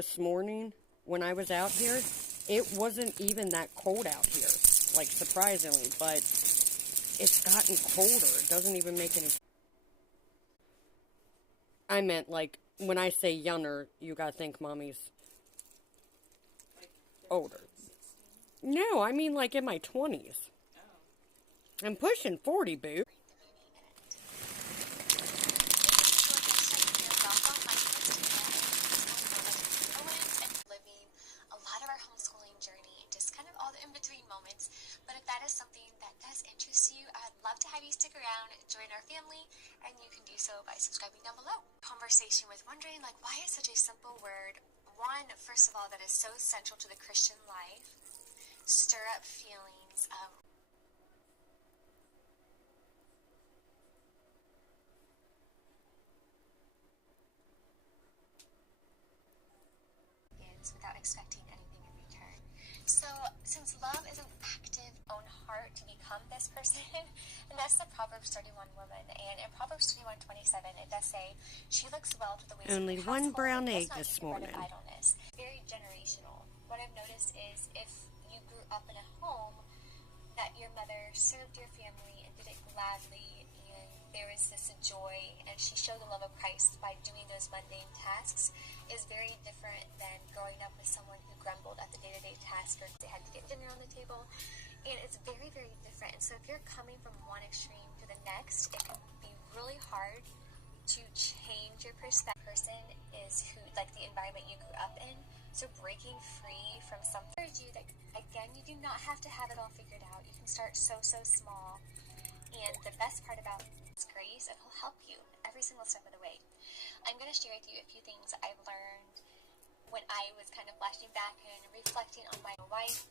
This morning, when I was out here, it wasn't even that cold out here, like, surprisingly, but it's gotten colder. It doesn't even make any... I meant, like, when I say younger, you gotta think mommy's older. No, I mean, like, in my 20s. I'm pushing 40, boo. Moments, but if that is something that does interest you, I'd love to have you stick around, join our family, and you can do so by subscribing down below. Conversation with wondering, like, why is such a simple word, one, first of all, that is so central to the Christian life, stir up feelings of without expecting anything in return. So, since love is an active own heart to become this person, and that's the Proverbs 31 woman, and in Proverbs 21:27, it does say, she looks well to the ways Only of the one household, brown does egg not this take the bread of morning. idleness. It's very generational. What I've noticed is if you grew up in a home that your mother served your family and did it gladly, and there was this joy, and she showed the love of Christ by doing those mundane tasks, is very different than growing up with someone who grumbled at the day-to-day task, or they had to get dinner on the table, and it's very, very different. And so if you're coming from one extreme to the next, it can be really hard to change your perspective. Person is who, like, the environment you grew up in, so breaking free from something you that, again, you do not have to have it all figured out. You can start so small, and the best part about His grace, it will help you every single step of the way. I'm going to share with you a few things I've learned when I was kind of flashing back and reflecting on my wife,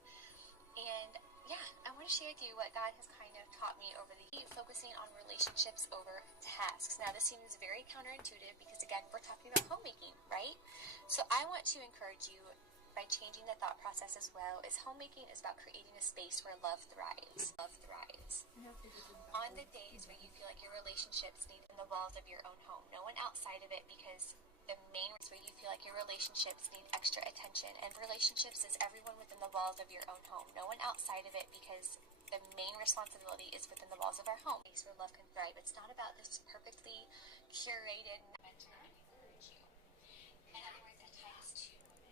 and yeah, I want to share with you what God has kind of taught me over the years, focusing on relationships over tasks. Now, this seems very counterintuitive because, again, we're talking about homemaking, right? So I want to encourage you by changing the thought process as well, is homemaking is about creating a space where love thrives. Love thrives. On the days where you feel like your relationships need in the walls of your own home, no one outside of it, because the main is where you feel like your relationships need extra attention, and relationships is everyone within the walls of your own home, no one outside of it, because the main responsibility is within the walls of our home. Place where love can thrive. It's not about this perfectly curated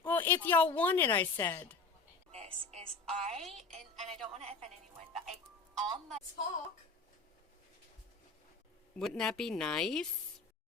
Well, if y'all want it, I said. this is and I don't want to offend anyone, but I all my talk. Wouldn't that be nice?